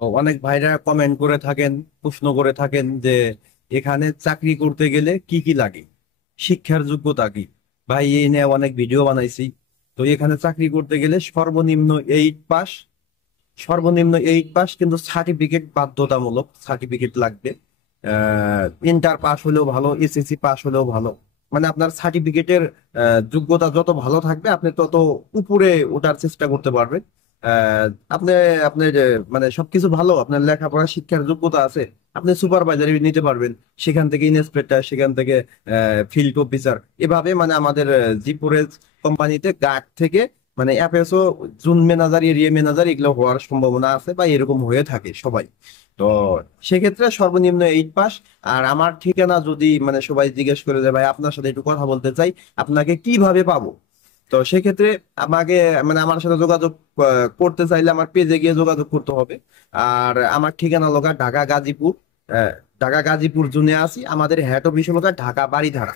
তো অনেক ভাইরা কমেন্ট করে থাকেন, প্রশ্ন করে থাকেন যে এখানে চাকরি করতে গেলে কি কি লাগে, শিক্ষার যোগ্যতা কি। ভাই এই নিয়ে অনেক ভিডিও বানাইছি। তো এখানে চাকরি করতে গেলে সর্বনিম্ন 8 পাস, কিন্তু সার্টিফিকেট বাধ্যতামূলক, সার্টিফিকেট লাগবে। ইন্টার পাস হলেও ভালো, এসএসসি পাস হলেও ভালো। মানে আপনার সার্টিফিকেটের যোগ্যতা যত ভালো থাকবে আপনি তত উপরে ওঠার চেষ্টা করতে পারবেন। আহ, আপনি আপনার মানে সবকিছু ভালো, আপনার লেখাপড়া শিক্ষার যোগ্যতা আছে, আপনি সুপারভাইজারি নিতে পারবেন। সেখান থেকে ইন্সপেক্টর, সেখান থেকে ফিল্ড অফিসার, এভাবে মানে আমাদের জিপুরের কোম্পানিতে গার্ড থেকে মানে অ্যাপেসও জুন ম্যানেজার, এরিয়া ম্যানেজার এগুলো হওয়ার সম্ভাবনা আছে বা এরকম হয়ে থাকে সবাই। তো সেক্ষেত্রে সর্বনিম্ন 8 পাস। আর আমার ঠিকানা যদি মানে সবাই জিজ্ঞেস করে যে ভাই আপনার সাথে একটু কথা বলতে চাই, আপনাকে কিভাবে পাবো? তো সেক্ষেত্রে আমাকে মানে আমার সাথে যোগাযোগ করতে চাইলে আমার পেজে গিয়ে যোগাযোগ করতে হবে। আর আমার ঠিকানা লগা ঢাকা গাজীপুর। আহ, ঢাকা গাজীপুর জোনে আছি, আমাদের হেড অফিস হলো ঢাকা বাড়িধারা।